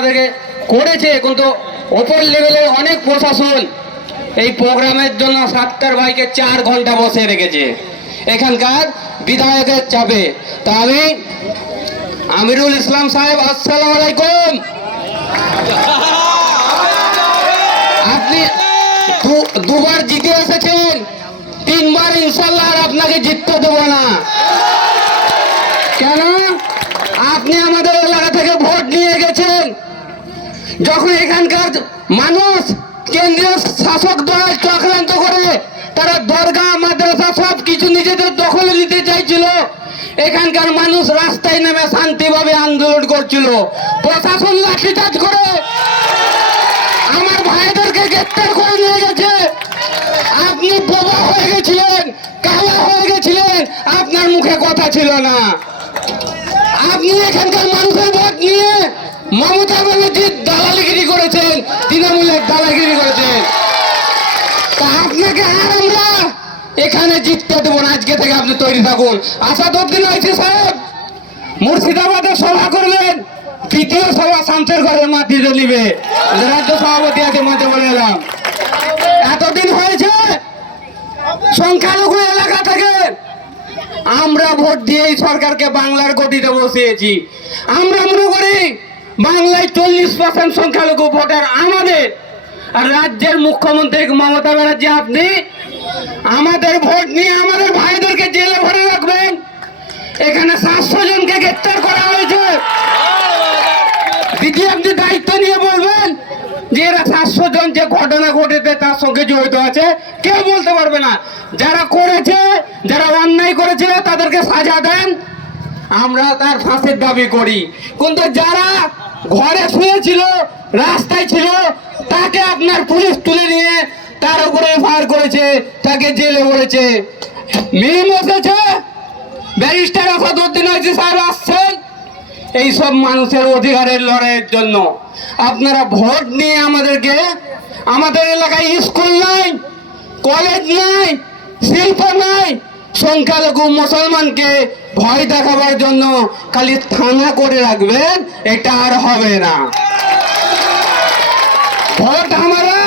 আমাদেরকে করেছে, কিন্তু ওপর লেভেলের অনেক প্রশাসন এই প্রোগ্রামের জন্য সাত্তার ভাইকে 4 ঘন্টা বসে রেখেছে এখানকার বিধায়কের চাপে। তা আমি আমিরুল ইসলাম সাহেব, আসসালামু আলাইকুম। আপনি দুবার জিতে এসেছেন, 3 বার ইনশাল্লাহ আর আপনাকে জিততে দেবো না। কেন? আপনি আমাদের এলাকা থেকে ভোট নিয়ে গেছেন, যখন এখানকার মানুষ কেন্দ্রীয় শাসক দল চক্রান্ত করে তারা দরগা মাদ্রাসা সব কিছু নিজেদের দখলে নিতে চাইছিল, এখানকার মানুষ রাস্তায় নেমে শান্তিভাবে আন্দোলন করছিল, প্রশাসন লাঠিচার্জ করে আমার ভাইদেরকে গ্রেফতার করে নিয়ে গেছে। আপনি বোবা হয়ে গেছিলেন, কালা হয়ে গেছিলেন, আপনার মুখে কথা ছিল না। আপনি এখানকার মানুষের ভোট নিয়ে মমতা ব্যানার্জির দালালিগিরি করেছেন, তৃণমূলের দালালিগিরি করেছেন। তা আপনাকে আর আমরা এখানে জিততে দেবো না। আজকে থেকে আপনি তৈরি থাকুন। আসাদউদ্দিন ওয়াইসি সাহেব মুর্শিদাবাদে সভা করলেন, দ্বিতীয় সভা শামসের ঘরের মাটিতে নিবে। রাজ্য সভাপতি আছে, মধ্যে বলে এলাম। এতদিন হয়েছে সংখ্যালঘু এলাকা থেকে আমরা ভোট দিয়ে এই সরকারকে বাংলার গদিতে বসিয়েছি। আমরা মনে করি বাংলায় 40% সংখ্যালঘু ভোটার আমাদের, আর রাজ্যের মুখ্যমন্ত্রী মমতা ব্যানার্জি আপনি আমাদের ভোট নিয়ে আমাদের ভাইদেরকে জেলে ভরে রাখবেন। এখানে 700 জনকে গ্রেফতার করা হয়েছে। দিদি আপনি দায়িত্ব নিয়ে বলবেন যে এরা 700 জন যে ঘটনা ঘটেছে তার সঙ্গে জড়িত আছে, কেউ বলতে পারবে না। যারা করেছে, যারা অন্যায় করেছে তাদেরকে সাজা দেন, আমরা তার ফাঁসির দাবি করি। কিন্তু যারা ঘরে শুয়েছিল, রাস্তায় ছিল, তাকে আপনার পুলিশ তুলে নিয়ে তার উপরে ফায়ার করেছে, তাকে জেলে ভরেছে। মিম এসেছে, ব্যারিস্টার আসাদউদ্দিন ওয়াইসি সাহেব আসছেন এইসব মানুষের অধিকারের লড়াইয়ের জন্য। আপনারা ভোট নিয়ে আমাদেরকে, আমাদের এলাকায় স্কুল নাই, কলেজ নাই, শিল্প নাই, সংখ্যালঘু মুসলমানকে ভয় দেখাবার জন্য খালি থানা করে রাখবেন, এটা আর হবে না। ভোট हमारा,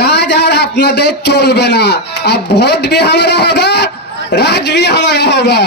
राज আর আপনাদের চলবে না। अब ভোট भी हमारा होगा, राज भी हमारा होगा।